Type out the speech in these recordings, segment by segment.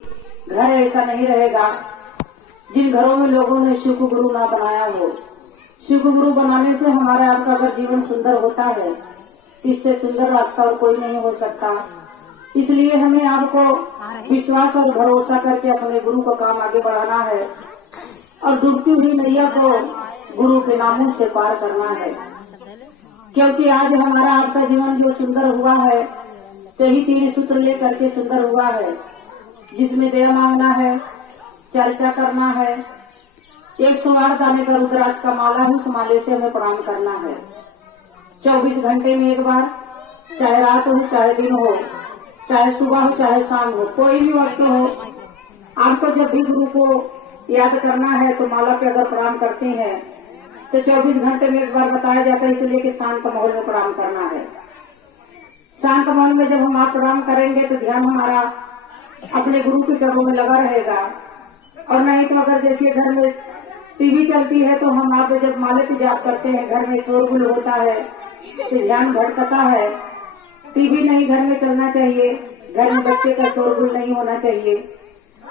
घर ऐसा नहीं रहेगा जिन घरों में लोगों ने शिव को गुरु ना बनाया हो। शिव को गुरु बनाने से हमारा आपका अगर जीवन सुंदर होता है, इससे सुंदर रास्ता और कोई नहीं हो सकता। इसलिए हमें आपको विश्वास और भरोसा करके अपने गुरु का काम आगे बढ़ाना है और डूबती हुई नैया को गुरु के नामों से पार करना है। क्योंकि आज हमारा आपका जीवन जो सुंदर हुआ है, सही 3 सूत्र लेकर के सुंदर हुआ है, जिसमें दया मांगना है, चर्चा करना है, 108 दाने का रुद्राक्ष का माला ही उस माले से हमें प्रणाम करना है। 24 घंटे में एक बार, चाहे रात हो चाहे दिन हो, चाहे सुबह हो चाहे शाम हो, कोई भी वक्त हो, आपको जब भी गुरु को याद करना है तो माला पे अगर प्रणाम करते हैं तो 24 घंटे में एक बार बताया जाता है, इसलिए कि शांत माहौल में प्रणाम करना है। शांत माहौल में जब हम आप प्रणाम करेंगे तो ध्यान हमारा अपने गुरु के चरणों में लगा रहेगा। और नहीं तो अगर देखिए घर में टीवी चलती है तो हम आप जब माले की जाप करते हैं, घर में शोरगुल होता है तो ध्यान भटकता है। टीवी नहीं घर में चलना चाहिए, घर में बच्चे का शोरगुल नहीं होना चाहिए।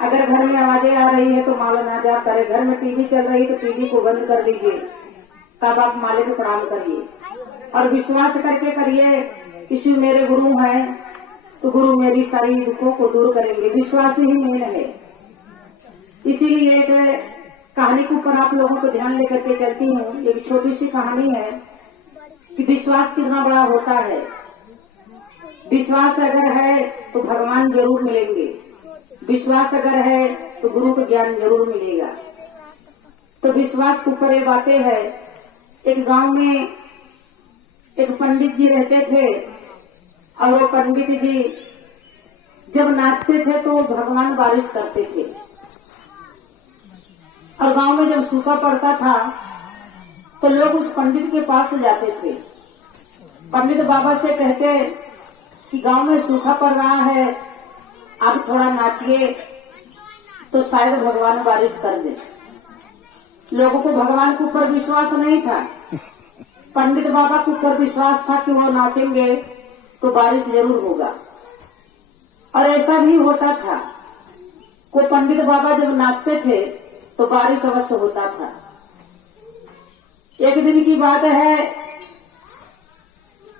अगर घर में आवाजें आ रही है तो माला ना जाप करे। घर में टीवी चल रही तो टीवी को बंद कर दीजिए, तब आप माले को प्रणाम करिए और विश्वास करके करिए कि शिव मेरे गुरु हैं तो गुरु मेरी सारी दुखों को दूर करेंगे। विश्वास ही मेन है। इसीलिए एक कहानी के ऊपर आप लोगों को ध्यान लेकर के चलती हूँ। एक छोटी सी कहानी है कि विश्वास कितना बड़ा होता है। विश्वास अगर है तो भगवान जरूर मिलेंगे, विश्वास अगर है तो गुरु का ज्ञान जरूर मिलेगा। तो विश्वास के ऊपर ये बातें है। एक गांव में एक पंडित जी रहते थे और वो पंडित जी जब नाचते थे तो भगवान बारिश करते थे। और गांव में जब सूखा पड़ता था तो लोग उस पंडित के पास जाते थे। पंडित बाबा से कहते कि गांव में सूखा पड़ रहा है, आप थोड़ा नाचिए तो शायद भगवान बारिश कर दे। लोगों को भगवान के ऊपर विश्वास नहीं था, पंडित बाबा के ऊपर विश्वास था कि वो नाचेंगे तो बारिश जरूर होगा। और ऐसा भी होता था, को पंडित बाबा जब नाचते थे तो बारिश अवश्य होता था। एक दिन की बात है,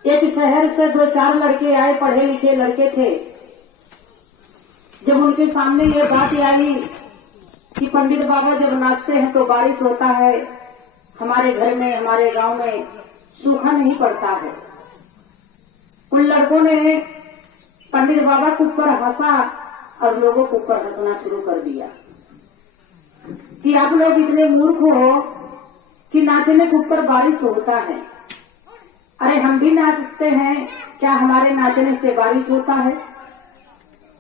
एक शहर से 2-4 लड़के आए, पढ़े लिखे लड़के थे। जब उनके सामने ये बात आई कि पंडित बाबा जब नाचते हैं तो बारिश होता है, हमारे घर में हमारे गांव में सूखा नहीं पड़ता है। उन लड़कों ने पंडित बाबा के ऊपर हंसा और लोगों के ऊपर हंसना शुरू कर दिया कि आप लोग इतने मूर्ख हो कि नाचने के ऊपर बारिश होता है। अरे हम भी नाचते हैं, क्या हमारे नाचने से बारिश होता है?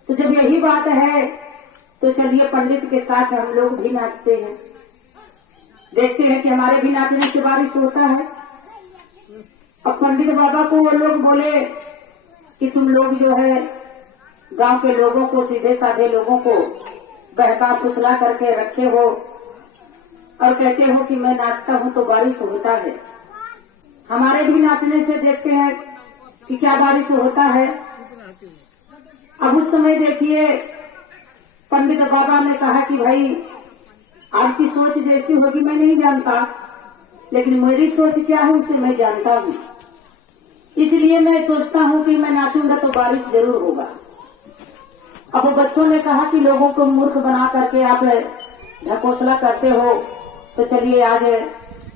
तो जब यही बात है तो चलिए पंडित के साथ हम लोग भी नाचते हैं, देखते हैं कि हमारे भी नाचने से बारिश होता है। अब पंडित बाबा को वो लोग बोले कि तुम लोग जो है गांव के लोगों को, सीधे साधे लोगों को बहका फुसला करके रखे हो और कहते हो कि मैं नाचता हूं तो बारिश होता है। हमारे भी नाचने से देखते हैं कि क्या बारिश होता है। अब उस समय देखिए पंडित बाबा ने कहा कि भाई आपकी सोच जैसी होगी मैं नहीं जानता, लेकिन मेरी सोच क्या है उसे मैं जानता हूँ। इसलिए मैं सोचता हूँ कि मैं नाचूंगा तो बारिश जरूर होगा। अब बच्चों ने कहा कि लोगों को मूर्ख बना करके आप ढकोसला करते हो, तो चलिए आज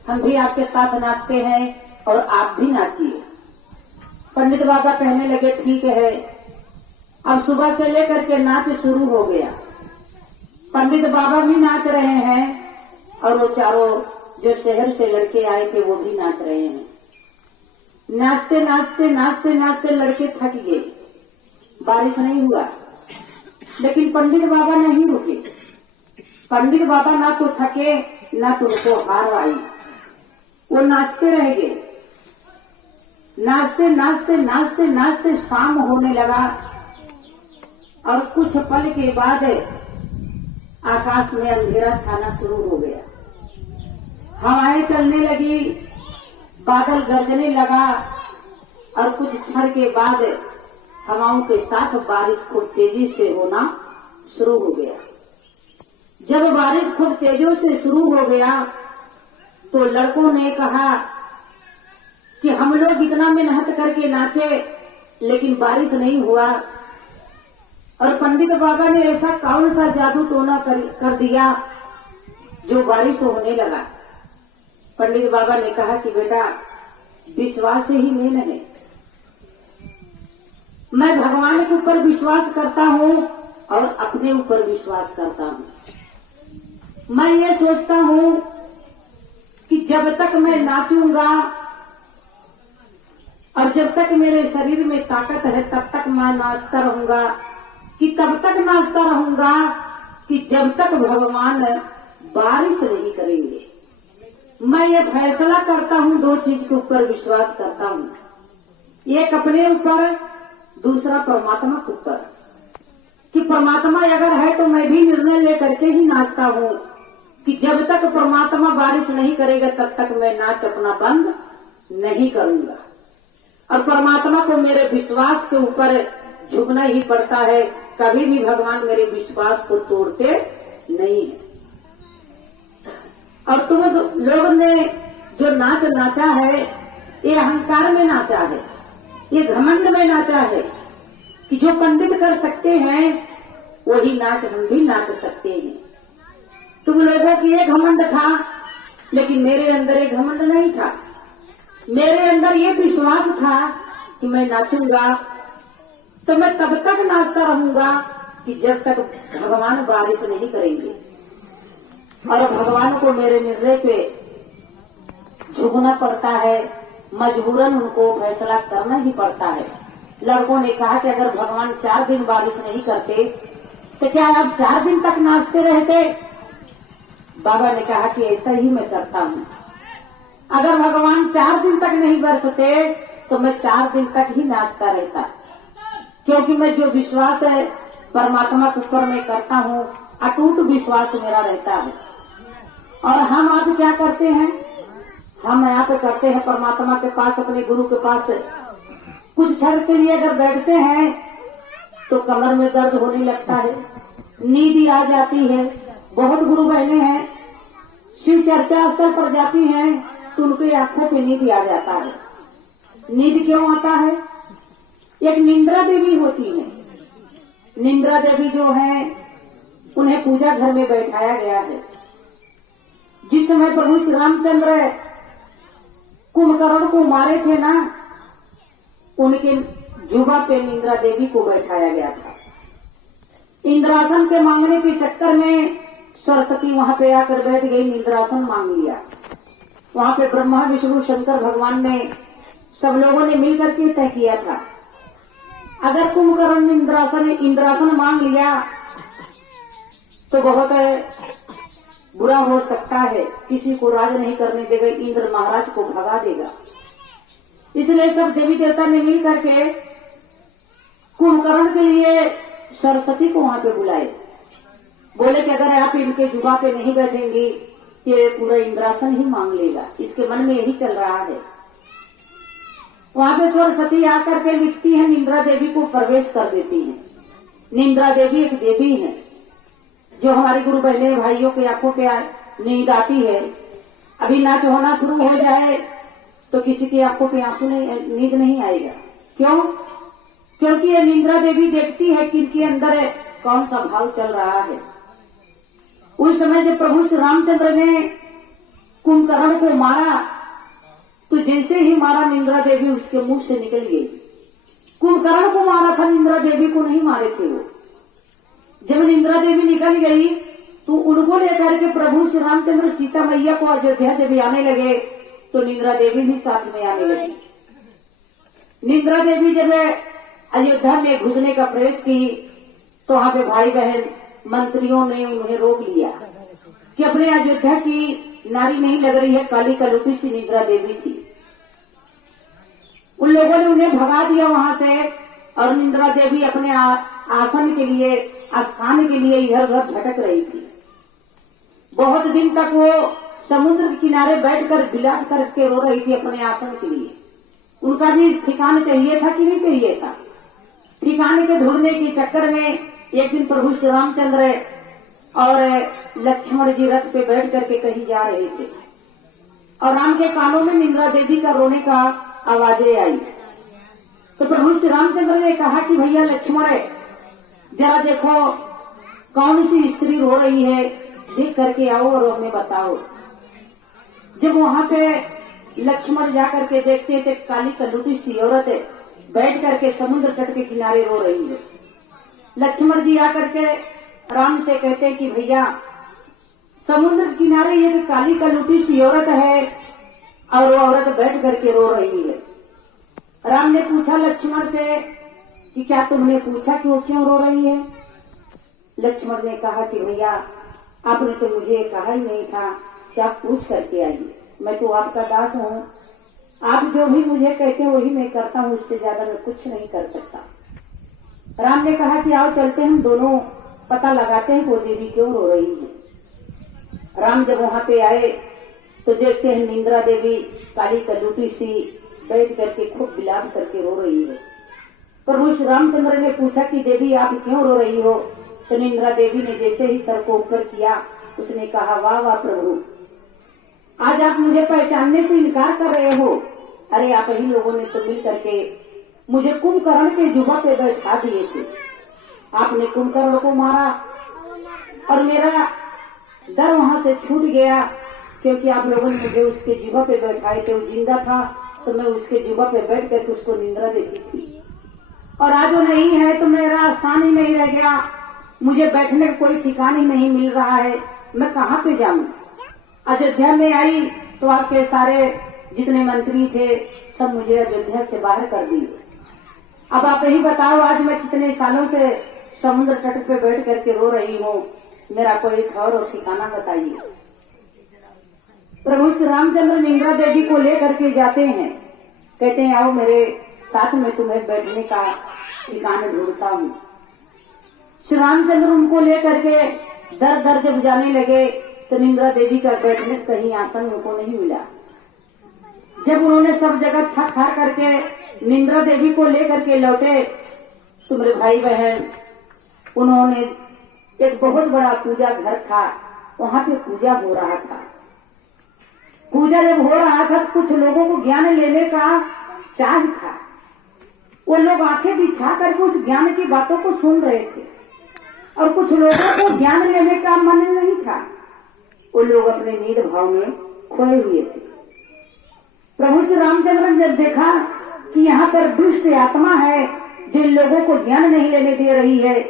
हम भी आपके साथ नाचते हैं और आप भी नाचिए। पंडित बाबा कहने लगे ठीक है। अब सुबह से लेकर के नाच शुरू हो गया। पंडित बाबा भी नाच रहे हैं और वो चारों जो शहर से लड़के आए थे वो भी नाच रहे हैं। नाचते नाचते नाचते नाचते लड़के थक गए, बारिश नहीं हुआ। लेकिन पंडित बाबा नहीं रुके। पंडित बाबा ना तो थके ना तो उनको हार आई, वो नाचते रह गए। नाचते नाचते नाचते नाचते शाम होने लगा और कुछ पल के बाद आकाश में अंधेरा छाना शुरू हो गया। हवाएं चलने लगी, बादल गरजने लगा और कुछ क्षण के बाद हवाओं के साथ बारिश को तेजी से होना शुरू हो गया। जब बारिश खूब तेजों से शुरू हो गया तो लड़कों ने कहा कि हम लोग इतना मेहनत करके नाचे लेकिन बारिश नहीं हुआ। और पंडित बाबा ने ऐसा कौन सा जादू टोना कर दिया जो बारिश होने लगा। पंडित बाबा ने कहा कि बेटा विश्वास ही मेन है। मैं भगवान के ऊपर विश्वास करता हूँ और अपने ऊपर विश्वास करता हूँ। मैं ये सोचता हूँ कि जब तक मैं नाचूंगा और जब तक मेरे शरीर में ताकत है तब तक मैं नाचता रहूंगा, कि तब तक नाचता रहूंगा कि जब तक भगवान बारिश नहीं करेंगे। मैं ये फैसला करता हूँ, दो चीज के ऊपर विश्वास करता हूँ, एक अपने ऊपर, दूसरा परमात्मा के ऊपर। कि परमात्मा अगर है तो मैं भी निर्णय लेकर के ही नाचता हूँ कि जब तक परमात्मा बारिश नहीं करेगा तब तक मैं नाच अपना बंद नहीं करूंगा। और परमात्मा को मेरे विश्वास के ऊपर झुकना ही पड़ता है। कभी भी भगवान मेरे विश्वास को तोड़ते नहीं है। और तुम लोगों ने जो नाच नाचा है ये अहंकार में नाचा है, ये घमंड में नाचा है कि जो पंडित कर सकते हैं वही नाच हम भी नाच सकते हैं। तुम लोगों की ये घमंड था लेकिन मेरे अंदर ये घमंड नहीं था। मेरे अंदर ये विश्वास था कि मैं नाचूंगा तो मैं तब तक नाचता रहूंगा कि जब तक भगवान बारिश नहीं करेंगे। और भगवान को मेरे निर्णय पे झुकना पड़ता है, मजबूरन उनको फैसला करना ही पड़ता है। लड़कों ने कहा कि अगर भगवान 4 दिन बारिश नहीं करते तो क्या आप 4 दिन तक नाचते रहते? बाबा ने कहा कि ऐसा ही मैं करता हूँ। अगर भगवान 4 दिन तक नहीं बरसते तो मैं 4 दिन तक ही नाचता रहता, क्योंकि मैं जो विश्वास है परमात्मा के ऊपर मैं करता हूँ, अटूट विश्वास मेरा रहता है। और हम आप क्या करते हैं? हम यहाँ पे करते हैं परमात्मा के पास, अपने गुरु के पास कुछ क्षण के लिए अगर बैठते हैं तो कमर में दर्द होने लगता है, नींद आ जाती है। बहुत गुरु बहने हैं शिव चर्चा स्थल पर जाती हैं तो उनकी आंखों पे नींद आ जाता है। नींद क्यों आता है? एक निंद्रा देवी होती है। निंद्रा देवी जो है उन्हें पूजा घर में बैठाया गया है। जिस समय प्रभु श्री रामचंद्र कुंभकर्ण को मारे थे ना, उनके जुबा पे निंद्रा देवी को बैठाया गया था। इंद्रासन के मांगने के चक्कर में सरस्वती वहां पे आकर बैठ गई, निंद्रासन मांग लिया। वहां पे ब्रह्मा विष्णु शंकर भगवान ने सब लोगों ने मिलकर के तय किया था अगर कुंभकर्ण इंद्रासन मांग लिया तो बहुत बुरा हो सकता है, किसी को राज नहीं करने देगा, इंद्र महाराज को भगा देगा। इसलिए सब देवी देवता ने मिल करके कुंभकर्ण के लिए सरस्वती को वहां पे बुलाए। बोले कि अगर आप इनके जुबा पे नहीं बैठेंगी ये पूरा इंद्रासन ही मांग लेगा। इसके मन में यही चल रहा है। वहां पे सरस्वती आकर के लिखती है, निंद्रा देवी को प्रवेश कर देती है। निंद्रा देवी एक देवी है जो हमारी गुरु बहने भाइयों के आंखों पे नींद आती है। अभी नाच होना शुरू हो जाए तो किसी की आंखों पे आंसू नींद नहीं आएगा। क्यों? क्योंकि ये निंद्रा देवी देखती है कि इनके अंदर कौन सा भाव चल रहा है। उस समय जब प्रभु श्री रामचंद्र ने कुंभकर्ण को मारा तो जैसे ही मारा निंद्रा देवी उसके मुंह से निकल गई। कुंभकर्ण को मारा था, निंद्रा देवी को नहीं मारे थे वो। जब निंद्रा देवी निकल गई तो उनको लेकर के प्रभु श्री रामचंद्र सीता मैया को अयोध्या जब आने लगे तो निंद्रा देवी भी साथ में आने लगी। निंद्रा देवी जब अयोध्या में घुसने का प्रयास की तो वहां पे भाई बहन मंत्रियों ने उन्हें रोक लिया कि अपने अयोध्या की नारी नहीं लग रही है, काली कलुटी सी निंद्रा देवी थी। उन लोगों ने उन्हें भगा दिया वहां से और निंद्रा देवी अपने आसन के लिए, स्थान के लिए इधर उधर भटक रही थी। बहुत दिन तक वो समुद्र के किनारे बैठकर बिलाप करके रो रही थी अपने आसन के लिए। उनका भी ठिकाना चाहिए था कि नहीं चाहिए था? ठिकाने के ढूंढने के चक्कर में एक दिन प्रभु श्री रामचंद्र और लक्ष्मण जी रथ पे बैठ करके कहीं जा रहे थे और राम के कानों में निंद्रा देवी का रोने का आवाजें आई। तो प्रभु श्री रामचंद्र ने कहा कि भैया लक्ष्मण, जरा देखो कौन सी स्त्री रो रही है, देख करके आओ और हमें बताओ। जब वहां पे लक्ष्मण जाकर के देखते थे, काली कलूटी सी औरत बैठ करके समुद्र तट के किनारे रो रही है। लक्ष्मण जी आकर के राम से कहते कि भैया समुद्र किनारे ये काली कलूटी सी औरत है और वो औरत बैठ करके रो रही है। राम ने पूछा लक्ष्मण से कि क्या तुमने पूछा कि वो क्यों रो रही है? लक्ष्मण ने कहा कि भैया आपने तो मुझे कहा ही नहीं था कि आप पूछ करके आइए, मैं तो आपका दास हूँ, आप जो भी मुझे कहते हैं वही मैं करता हूँ, इससे ज्यादा मैं कुछ नहीं कर सकता। राम ने कहा कि आओ चलते हम दोनों पता लगाते हैं वो देवी क्यों रो रही है। राम जब वहां पे आए तो देखते हैं निंद्रा देवी काली कलूटी सी बैठ करके खूब विलाप करके रो रही है। प्रभु श्री रामचंद्र ने पूछा कि देवी आप क्यों रो रही हो? तो निंद्रा देवी ने जैसे ही सर को ऊपर किया उसने कहा, वाह वाह प्रभु, आज आप मुझे पहचानने से इनकार कर रहे हो। अरे आप ही लोगों ने तो मिल करके मुझे कुंभकर्ण के जुबा पे बैठा दिए थे, आपने कुंभकर्ण को मारा और मेरा डर वहां से छूट गया क्योंकि आप लोगों ने मुझे उसके जुबा पे बैठाए थे। वो जिंदा था तो मैं उसके जुबा पे बैठ करके उसको निंद्रा देती थी और आज वो नहीं है तो मेरा स्थान ही नहीं रह गया, मुझे बैठने का कोई ठिकाना ही नहीं मिल रहा है, मैं कहाँ पे जाऊं? अयोध्या में आई तो आपके सारे जितने मंत्री थे सब मुझे अयोध्या से बाहर कर दिए। अब आप यही बताओ, आज मैं कितने सालों से समुद्र तट पे बैठ करके रो रही हूँ, मेरा कोई घर और ठिकाना बताइए। प्रभु श्री रामचंद्र निंद्रा देवी को लेकर के जाते हैं, कहते हैं आओ मेरे साथ में तुम्हें बैठने का ठिकाना ढूंढता हूँ। श्री रामचंद्र उनको लेकर के दर दर जब जाने लगे तो निंद्रा देवी का बैठने कहीं आसन उनको नहीं मिला। जब उन्होंने सब जगह थक थक करके निंद्रा देवी को लेकर के लौटे तो मेरे भाई बहन, उन्होंने एक बहुत बड़ा पूजा घर था, वहां पे पूजा हो रहा था। पूजा जब हो रहा था कुछ लोगों को ज्ञान लेने का चाह था, वो लोग आंखें बिछा करके उस ज्ञान की बातों को सुन रहे थे और कुछ लोगों को ज्ञान लेने का मन नहीं था, वो लोग अपने नीड भाव में खोए हुए थे। प्रभु श्री रामचंद्र ने जब देखा कि यहाँ पर दुष्ट आत्मा है जिन लोगों को ज्ञान नहीं लेने दे रही है,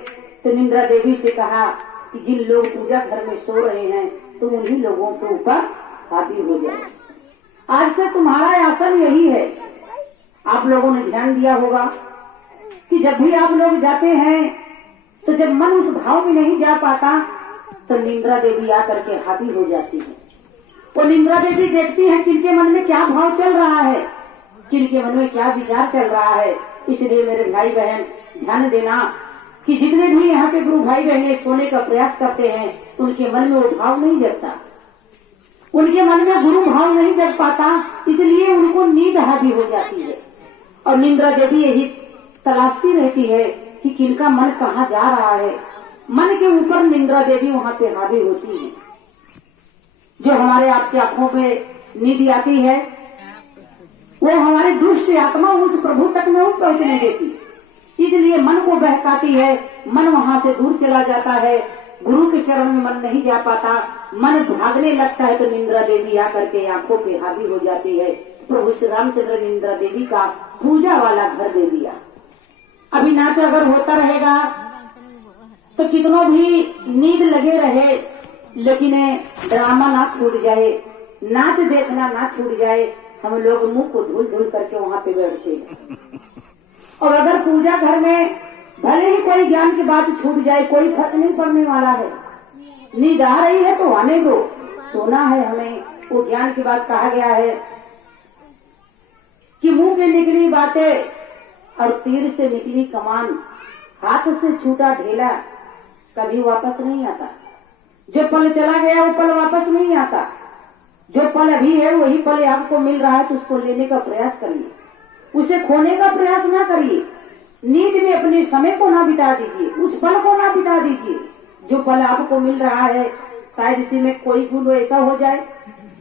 तो निंद्रा देवी से कहा कि जिन लोग पूजा घर में सो रहे हैं तुम उन्हीं लोगों के ऊपर हावी हो जाए। आज से तुम्हारा आसन यही है। आप लोगों ने ध्यान दिया होगा कि जब भी आप लोग जाते हैं तो जब मन उस भाव में नहीं जा पाता तो निंद्रा देवी आकर के हावी हो जाती है। वो निंद्रा देवी देखती है किनके मन में क्या भाव चल रहा है, किनके मन में क्या विचार चल रहा है। इसलिए मेरे भाई बहन ध्यान देना कि जितने भी यहाँ के गुरु भाई बहने सोने का प्रयास करते हैं उनके मन में वो भाव नहीं जगता, उनके मन में गुरु भाव नहीं जग पाता, इसलिए उनको नींद हावी हो जाती है। और निंद्रा देवी यही तलाशती रहती है कि किनका मन कहाँ जा रहा है। मन के ऊपर निंद्रा देवी वहाँ पे हावी होती है। जो हमारे आपकी आंखों पे नींद आती है वो हमारी दुष्ट आत्मा उस प्रभु तक में पहुंचने देती, इसलिए मन को बहकाती है, मन वहां से दूर चला जाता है, गुरु के चरण में मन नहीं जा पाता, मन भागने लगता है तो निंद्रा देवी आकर के आंखों पे हावी हो जाती है। प्रभु श्री रामचंद्र निंद्रा देवी का पूजा वाला घर दे दिया। अभी नाच अगर होता रहेगा तो कितनों भी नींद लगे रहे, लेकिन ड्रामा ना छूट जाए, नाच देखना ना छूट जाए, हम लोग मुंह को धुल धुल करके वहां पे बैठते हैं। और अगर पूजा घर में भले ही कोई ज्ञान की बात छूट जाए, कोई फर्क नहीं पड़ने वाला है। नींद आ रही है तो आने दो, सोना है हमें। वो ज्ञान की बात कहा गया है कि मुंह से निकली बातें और तीर से निकली कमान, हाथ से छूटा ढेला कभी वापस नहीं आता। जो पल चला गया वो पल वापस नहीं आता। जो पल अभी है वही पल आपको मिल रहा है तो उसको लेने का प्रयास करिए, उसे खोने का प्रयास ना करिए। नींद में अपने समय को ना बिता दीजिए, उस पल को ना बिता दीजिए जो पल आपको मिल रहा है। शायद इसी में कोई गुण ऐसा हो जाए,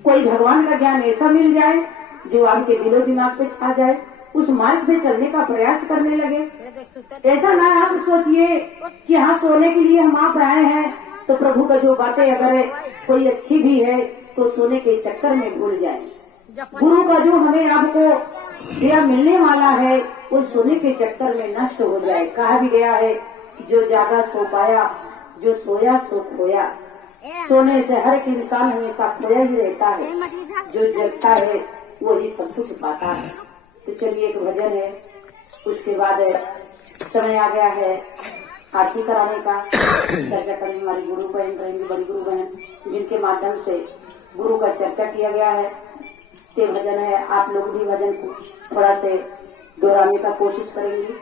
कोई भगवान का ज्ञान ऐसा मिल जाए जो आपके दिलो दिमाग पे छा जाए, उस मार्ग पे चलने का प्रयास करने लगे। ऐसा ना आप सोचिए कि हाँ सोने के लिए हम आप आए हैं तो प्रभु का जो बातें अगर कोई अच्छी भी है तो सोने के चक्कर में भूल जाए। गुरु का जो हमें आपको दिया मिलने वाला है वो सोने के चक्कर में नष्ट हो जाए। कहा भी गया है जो जागा सो पाया, जो सोया सो खोया। सोने से हर एक इंसान हमेशा खोया ही रहता है, जो जगता है वही सब कुछ पाता है। तो चलिए एक भजन है, उसके बाद समय आ गया है आरती कराने का। चर्चा करने हमारी गुरु बहन रहेंगी, बड़ी गुरु बहन, जिनके माध्यम से गुरु का चर्चा किया गया है। ये भजन है, आप लोग भी भजन को थोड़ा से दोहराने का कोशिश करेंगे।